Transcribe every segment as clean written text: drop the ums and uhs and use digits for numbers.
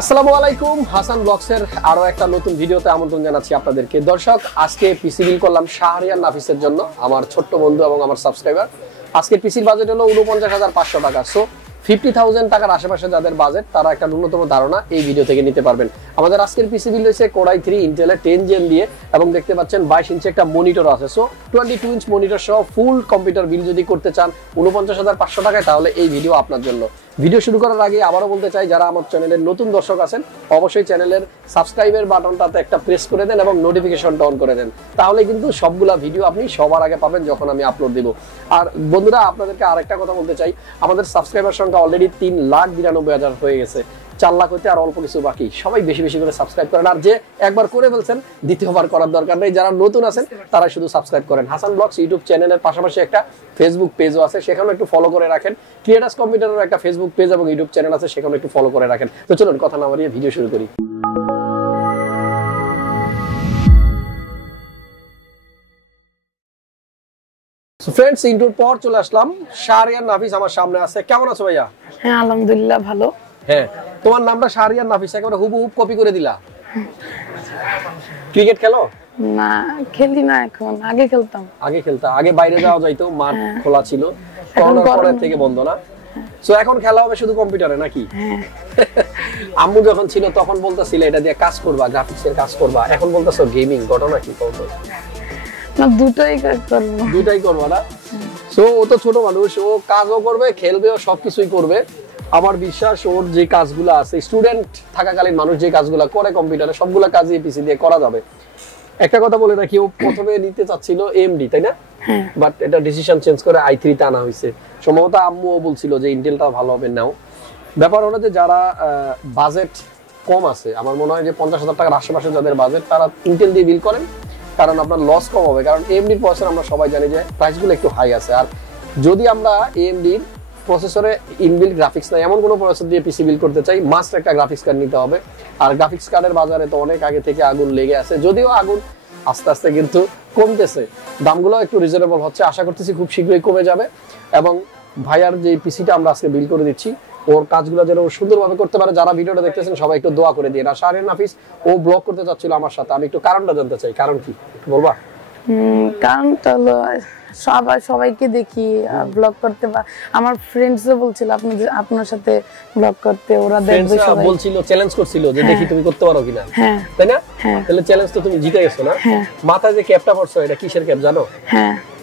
আসসালামু আলাইকুম, হাসান ব্লগসের আরো একটা নতুন ভিডিওতে আমন্ত্রণ জানাচ্ছি আপনাদেরকে। দর্শক, আজকে পিসি বিল করলাম শাহরিয়ার নাফিসের জন্য, আমার ছোট্ট বন্ধু এবং আমার সাবস্ক্রাইবার। আজকে পিসির বাজেট হলো ৪৯,৫০০ টাকা। সো 50,000 টাকার আশেপাশে যাদের বাজেট, তারা একটা ন্যূনতম ধারণা এই ভিডিও থেকে নিতে পারবেন। আমাদের আজকের পিসি বিল হয়েছে কোরাই 3 ইন্টেলের 10 জেন দিয়ে, এবং দেখতে পাচ্ছেন 22 ইঞ্চি একটা মনিটর আছে। সো 22 ইঞ্চ মনিটর সহ ফুল কম্পিউটার বিল যদি করতে চান ৪৯,৫০০ টাকায়, তাহলে এই ভিডিও আপনার জন্য। ভিডিও শুরু করার আগে আবারও বলতে চাই, যারা আমার চ্যানেলের নতুন দর্শক আছেন, অবশ্যই চ্যানেলের সাবস্ক্রাইবের বাটনটাতে একটা প্রেস করে দেন এবং নোটিফিকেশনটা অন করে দেন, তাহলে কিন্তু সবগুলা ভিডিও আপনি সবার আগে পাবেন যখন আমি আপলোড দিব। আর বন্ধুরা, আপনাদেরকে আরেকটা কথা বলতে চাই, আমাদের সাবস্ক্রাইবার সংখ্যা অলরেডি 3,92,000 হয়ে গেছে। 4 লাখ হইতে আর অল্প কিছু বাকি। সবাই বেশি বেশি করে সাবস্ক্রাইব করেন, আর যে একবার করে ফেলছেন দ্বিতীয়বার করার দরকার নেই। যারা নতুন আছেন তারা শুধু সাবস্ক্রাইব করেন। হাসান ব্লগস ইউটিউব চ্যানেলের পাশাপাশি একটা ফেসবুক পেজও আছে, সেখানেও একটু ফলো করে রাখেন। ক্রিয়েটার্স কম্পিউটারের একটা ফেসবুক পেজ এবং ইউটিউব চ্যানেল আছে, সেখানে একটু ফলো করে রাখেন। তো চলুন কথা না বাড়িয়ে ভিডিও শুরু করি। ফ্রেন্ডস, ইন্টুর পর চলে আসলাম। শাহরিয়ার নাফিস আমার সামনে আছে। কেমন আছো ভাইয়া? হ্যাঁ, আলহামদুলিল্লাহ ভালো। হ্যাঁ, তোমার নামটা শাহরিয়ার নাফিস, একেবারে হুবহু কপি করে দিলা। ক্রিকেট খেলো? না, খেলি না এখন। আগে খেলতাম। আগে খেলতা? আগে বাইরে যাওয়া যাইতো, মাঠ খোলা ছিল, করোনার পরের থেকে বন্ধ না? সো এখন খেলা হবে শুধু কম্পিউটারে নাকি? আম্মু যখন ছিল তখন বলতেছিলে এটা দিয়ে কাজ করবা, গ্রাফিক্সের কাজ করবা, এখন বলতেছো গেমিং। ঘটনা কি? না, দুটোই করব। দুটাই করবা না? সো ও তো ছোট মানুষ, ও কাজও করবে, খেলবেও, সবকিছুই করবে। আমার বিশ্বাস ওর যে কাজগুলো আছে, স্টুডেন্ট থাকাকালীন মানুষ যে কাজগুলো করে কম্পিউটারে, সবগুলা কাজই পিসি দিয়ে করা যাবে। একটা কথা বলে রাখি, ও প্রথমে নিতে চাচ্ছিল এএমডি, তাই না? বাট এটা ডিসিশন চেঞ্জ করে i3 তে আনা হয়েছে। সম্ভবত আম্মুও বলছিল যে ইন্টেলটা ভালো হবে, নাও। ব্যাপার হলো যে যারা বাজেট কম আছে, আমার মনে হয় যে 50,000 টাকার আশেপাশে যাদের বাজেট, তারা ইন্টেল দিয়ে বিল করেন, কারণ আপনার লস কম হবে। কারণ এএমডির প্রসেসর আমরা সবাই জানি যে প্রাইসগুলো একটু হাই আছে। আর যদি আমরা এএমডির প্রসেসরে ইনবিল্ট গ্রাফিক্স নাই এমন কোনো প্রসেসর দিয়ে পিসি বিল করতে চাই, মাস্ট একটা গ্রাফিক্স কার্ড নিতে হবে। আর গ্রাফিক্স কার্ডের বাজারে তো অনেক আগে থেকে আগুন লেগে আছে, যদিও আগুন আস্তে আস্তে কিন্তু কমতেছে, দামগুলো একটু রিজনেবল হচ্ছে। আশা করতেছি খুব শীঘ্রই কমে যাবে। এবং ভাইয়ার যে পিসিটা আমরা আজকে বিল করে দিচ্ছি, ওর কাজগুলো যেন ও সুন্দরভাবে করতে পারে। যারা ভিডিওটা দেখতেছেন সবাই একটু দোয়া করে দিয়ে। আর শাহরিয়ার নাফিস ও ব্লগ করতে চাচ্ছিল আমার সাথে, আমি একটু কারণটা জানতে চাই। কারণ কি বলবা? কারণটা হলো সবাইকে দেখি ব্লগ করতে, বা আমার ফ্রেন্ডসও বলছিল আপনার সাথে ব্লগ করতে, ওরা দেখবে সবাই বলছিল, চ্যালেঞ্জ করছিল যে দেখি তুমি করতে পারো কিনা, তাই না? তাহলে চ্যালেঞ্জ তো তুমি জিতে গেছো না? মাথায় যে ক্যাপটা পরছো, এটা কিসের ক্যাপ জানো?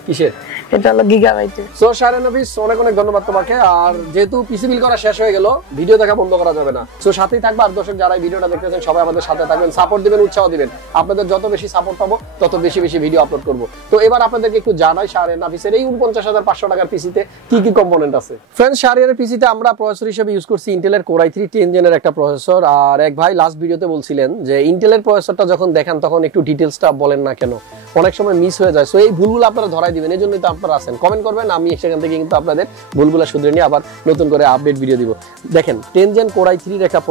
কিসের? এটা হলো গিগাবাইটের। সো শাহরিয়ার নাফিস, অনেক অনেক ধন্যবাদ তোমাকে। আর যেহেতু পিসি বিল করা শেষ হয়ে গেল, ভিডিও দেখা বন্ধ করা যাবে না। সো সাথেই থাকবে। আর দর্শক যারা ভিডিওটা দেখতেছেন সবাই আমাদের সাথে থাকবেন, সাপোর্ট দিবেন, উৎসাহ দিবেন। আপনাদের যত বেশি সাপোর্ট পাবো তত বেশি বেশি ভিডিও আপলোড করব। তো এবার আপনাদেরকে একটু জানাই শাহরিয়ার নাফিসের এই ৪৯,৫০০ টাকার পিসিতে কি কি কম্পোনেন্ট আছে। ফ্রেন্ডস, শাহরিয়ারের পিসিতে আমরা প্রসেসর হিসেবে ইউজ করছি ইন্টেলের কোরাই 3 10 জেনের একটা প্রসেসর। আর এক ভাই লাস্ট ভিডিওতে বলছিলেন যে ইন্টেলের প্রসেসরটা যখন দেখেন তখন একটু ডিটেইলসটা বলেন না কেন, অনেক সময় মিস হয়ে যায়। সো এই ভুলগুলো আপনারা ধরাই দিবেন, এই জন্যই তো আপনারা আছেন। কমেন্ট করবেন, আমি সেখান থেকে কিন্তু আপনাদের ভুলগুলো শুধরে নিয়ে আবার নতুন করে আপডেট ভিডিও দিব। দেখেন 10 জেন কোরাই 3 এর একটা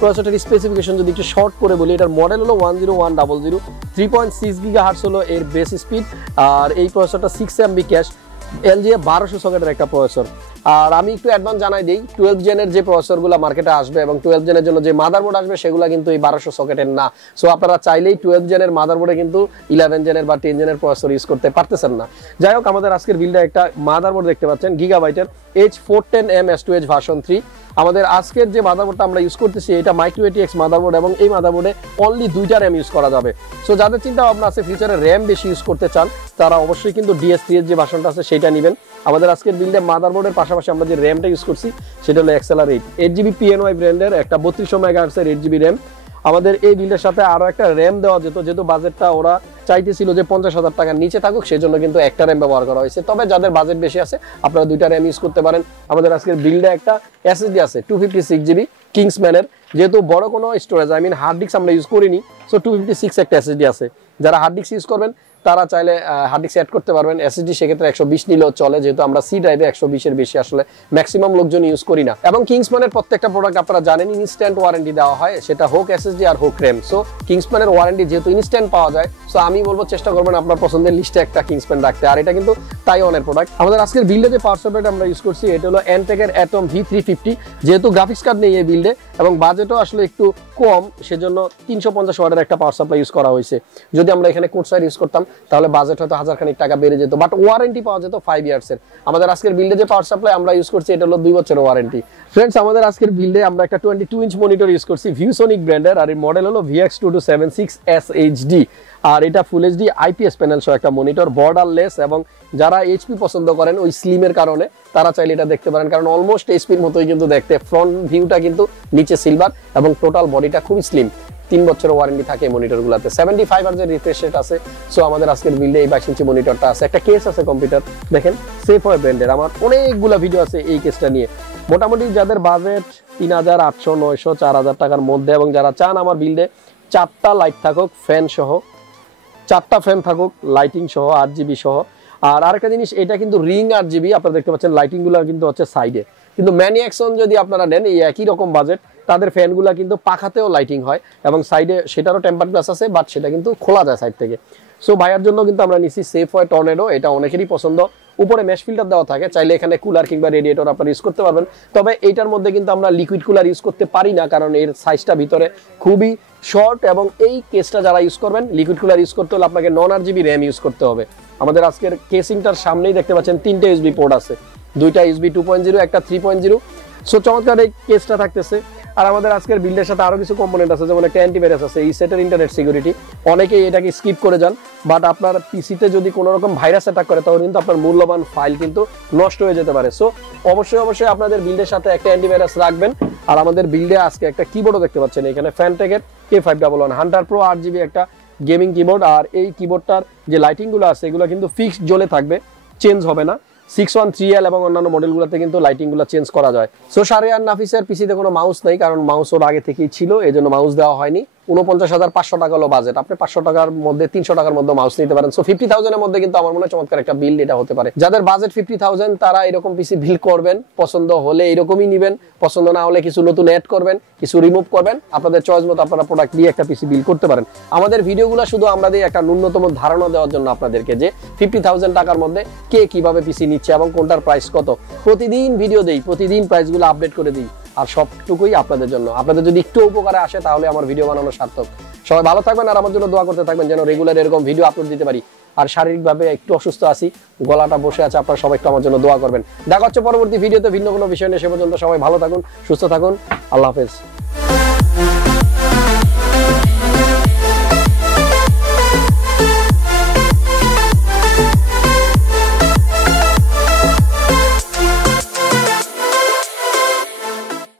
প্রসেসরের স্পেসিফিকেশন যদি একটু শর্ট করে বলি, এটার মডেল হলো 10100, 3.6 গিগাহার্টজ হলো এর বেস স্পিড। আর এই প্রসেসরটা 6 MB ক্যাশ, LGA 1200 সকেটের একটা প্রসেসর। আর আমি একটু অ্যাডভান্স জানাই দিই, 12 জেনের যে প্রসেসরগুলো মার্কেটে আসবে এবং 12 জেনের জন্য যে মাদারবোর্ড আসবে, সেগুলো কিন্তু এই 1200 সকেটের না। সো আপনারা চাইলেই 12 জেনের মাদারবোর্ডে কিন্তু 11 জেনের বা 10 জেনের প্রসেসর ইউজ করতে পারতেছেন না। যাই হোক, আমাদের আজকের বিলটা একটা মাদারবোর্ড দেখতে পাচ্ছেন, গিগাবাইটের H410M S2H ভার্সন 3। আমাদের আজকের যে মাদারবোর্ডটা আমরা ইউজ করতেছি, এটা মাইক্রো ATX মাদারবোর্ড, এবং এই মাদারবোর্ডে অনলি 2টা র্যাম ইউজ করা যাবে। সো যাদের চিন্তা ভাবনা আছে ফিউচারে র্যাম বেশি ইউজ করতে চান, তারা অবশ্যই কিন্তু DS3 এর যে ভার্সনটা আছে সেটা নেবেন। আমাদের আজকের বিল্ডে মাদারবোর্ডের পাশাপাশি আমরা যে র্যামটা ইউজ করছি সেটা হলো Exceler 8GB PNY ব্র্যান্ডের একটা 3200 MHz এর 8GB র্যাম। আমাদের এই বিল্ডের সাথে আরো একটা র্যাম দেওয়া যেত, যেহেতু বাজেটটা ওরা চাইতেছিল যে 50,000 টাকার নিচে থাকুক, সেজন্য কিন্তু একটা র্যাম ব্যবহার করা হয়েছে। তবে যাদের বাজেট বেশি আছে আপনারা 2টা র্যাম ইউজ করতে পারেন। আমাদের আজকের বিল্ডে একটা SSD আছে 256GB কিংসম্যানের, যেহেতু বড় কোনো স্টোরেজ হার্ড ডিস্ক আমরা ইউজ করিনি, সো 256 একটা SSD আছে। যারা হার্ড ডিস্ক ইউজ করবেন তারা চাইলে হার্ড ডিস্ক অ্যাড করতে পারবেন। এসএসডি সেক্ষেত্রে 120 নিলেও চলে, যেহেতু আমরা সি ড্রাইভে 120 এর বেশি আসলে ম্যাক্সিমাম লোকজন ইউজ করি না। এবং কিংসম্যানের প্রত্যেকটা প্রোডাক্ট আপনারা জানেন ইনস্ট্যান্ট ওয়ারেন্টি দেওয়া হয়, সেটা হোক এসএসডি আর হোক র্যাম। সো কিংসম্যানের ওয়ারেন্টি যেহেতু ইনস্ট্যান্ট পাওয়া যায়, সো আমি বলবো চেষ্টা করবেন আপনার পছন্দের লিস্টে একটা কিংসম্যান রাখতে। আর এটা কিন্তু তাইওয়ানের প্রোডাক্ট। আমাদের আজকের বিল্ডে যে পাওয়ার সাপ্লাইটা আমরা ইউজ করছি এটা হলো এনটেকের অ্যাটম V350। যেহেতু গ্রাফিক্স কার্ড নেই এই বিল্ডে এবং বাজেটও আসলে একটু কম, সেজন্য 350 ওয়াটের একটা পাওয়ার সাপ্লাই ইউজ করা হয়েছে। যদি আমরা এখানে কোর্সাইড ইউজ করতাম তাহলে বাজেট হয়তো 1000 খানিক টাকা বেড়ে যেত, বাট ওয়ারেন্টি পাওয়া যেত 5 ইয়ার্সের। আমাদের আজকের বিল্ডে যে পাওয়ার সাপ্লাই আমরা ইউজ করছি এটা হলো 2 বছরের ওয়ারেন্টি। ফ্রেন্ডস, আমাদের আজকের বিল্ডে আমরা একটা 22 ইঞ্চ মনিটর ইউজ করছি ভিউসনিক ব্র্যান্ডের, আর এই মডেল হলো VX2276SHD। আর এটা ফুল এইচডি IPS প্যানেল সহ একটা মনিটর, বর্ডারলেস। এবং যারা HP পছন্দ করেন ওই স্লিমের কারণে তারা চাইলে এটা দেখতে পারেন, কারণ অলমোস্ট HPর মতোই কিন্তু দেখতে। ফ্রন্ট ভিউটা কিন্তু নিচে সিলভার এবং টোটাল বডিটা খুবই স্লিম। 3 বছরের ওয়ারেন্টি থাকে মনিটরগুলোতে। 75 হার্জের রিফ্রেশ রেট আছে। সো আমাদের আজকের বিল্ডে এই 22 ইঞ্চি মনিটরটা আছে। একটা কেস আছে কম্পিউটার, দেখেন সেফওয়ে ব্র্যান্ডের। আমার অনেকগুলো ভিডিও আছে এই কেসটা নিয়ে। মোটামুটি যাদের বাজেট 3800, 900, 4000 টাকার মধ্যে, এবং যারা চান আমার বিল্ডে 4টা লাইট থাকুক, ফ্যান সহ 4টা ফ্যান থাকুক, লাইটিং সহ, 8GB সহ। আর আরেকটা জিনিস, এটা কিন্তু রিং 8GB, আপনারা দেখতে পাচ্ছেন লাইটিং গুলো কিন্তু হচ্ছে সাইডে। কিন্তু ম্যানিয়াকসন যদি আপনারা নেন এই একই রকম বাজেট, তাদের ফ্যানগুলো কিন্তু পাখাতেও লাইটিং হয় এবং সাইডে সেটারও টেম্পার গ্লাস আছে, বাট সেটা কিন্তু খোলা যায় সাইড থেকে। সো ভাইয়ার জন্য কিন্তু আমরা নিচ্ছি সেফওয়ে টর্নেডো, এটা অনেকেরই পছন্দ। উপরে মেশ ফিল্টার দেওয়া থাকে, চাইলে এখানে কুলার কিংবা রেডিয়েটর আপনারা ইউজ করতে পারবেন। তবে এইটার মধ্যে কিন্তু আমরা লিকুইড কুলার ইউজ করতে পারি না, কারণ এর সাইজটা ভিতরে খুবই শর্ট। এবং এই কেসটা যারা ইউজ করবেন, লিকুইড কুলার ইউজ করতে হলে আপনাকে 9 র্যাম ইউজ করতে হবে। আমাদের আজকের কেসিংটার সামনেই দেখতে পাচ্ছেন 3টে USB পোর্ট আছে, 2টা USB 2.0, একটা 3.0। সো চমৎকার এই কেসটা থাকতেছে। আর আমাদের আজকের বিল্ডের সাথে আরো কিছু কম্পোনেন্ট আছে, যেমন একটা অ্যান্টিভাইরাস আছে, এই সেটের ইন্টারনেট সিকিউরিটি। অনেকেই এটাকে স্কিপ করে যান, বাট আপনার পিসিতে যদি কোনো রকম ভাইরাস অ্যাটাক করে তাহলে কিন্তু আপনার মূল্যবান ফাইল কিন্তু নষ্ট হয়ে যেতে পারে। সো অবশ্যই আপনাদের বিল্ডের সাথে একটা অ্যান্টিভাইরাস রাখবেন। আর আমাদের বিল্ডে আজকে একটা কিবোর্ডও দেখতে পাচ্ছেন এখানে, ফ্যানটেকের K511 হান্টার প্রো 8GB একটা গেমিং কিবোর্ড। আর এই কিবোর্ডটার যে লাইটিংগুলো আছে এগুলো কিন্তু ফিক্সড জ্বলে থাকবে, চেঞ্জ হবে না। 613L এবং অন্যান্য মডেলগুলোতে কিন্তু লাইটিংগুলো চেঞ্জ করা যায়। সো শাহরিয়ার নাফিসের পিসিতে কোনো মাউস নেই, কারণ মাউস ওর আগে থেকেই ছিল, এই জন্য মাউস দেওয়া হয়নি। 49,500 টাকা হলো বাজেট, আপনি 500 টাকার মধ্যে 300 টাকার মধ্যে মাউস নিতে পারেন। সো 50,000 এর মধ্যে কিন্তু আমার মনে হয় চমৎকার একটা বিল্ড এটা হতে পারে। যাদের বাজেট 50,000 তারা এরকম পিসি বিল্ড করবেন, পছন্দ হলে এরকমই নিবেন, পছন্দ না হলে কিছু নতুন অ্যাড করবেন, কিছু রিমুভ করবেন, আপনাদের চয়েস মতো আপনারা প্রোডাক্ট দিয়ে একটা পিসি বিল্ড করতে পারেন। আমাদের ভিডিওগুলো শুধু আমরা দিই একটা ন্যূনতম ধারণা দেওয়ার জন্য আপনাদেরকে, যে 50,000 টাকার মধ্যে কে কিভাবে পিসি নিচ্ছে এবং কোনটার প্রাইস কত। প্রতিদিন ভিডিও দেই, প্রতিদিন প্রাইসগুলো আপডেট করে দিই, আর সবটুকুই আপনাদের জন্য। আপনাদের যদি একটু উপকারে আসে তাহলে আমার ভিডিও বানানো সার্থক। সবাই ভালো থাকবেন আর আমার জন্য দোয়া করতে থাকবেন যেন রেগুলার এরকম ভিডিও আপলোড দিতে পারি। আর শারীরিকভাবে একটু অসুস্থ আছি, গলাটা বসে আছে, আপনারা সবাই একটু আমার জন্য দোয়া করবেন। দেখা হচ্ছে পরবর্তী ভিডিওতে ভিন্ন কোনো বিষয় নিয়ে। সে পর্যন্ত সবাই ভালো থাকুন, সুস্থ থাকুন, আল্লাহ হাফেজ।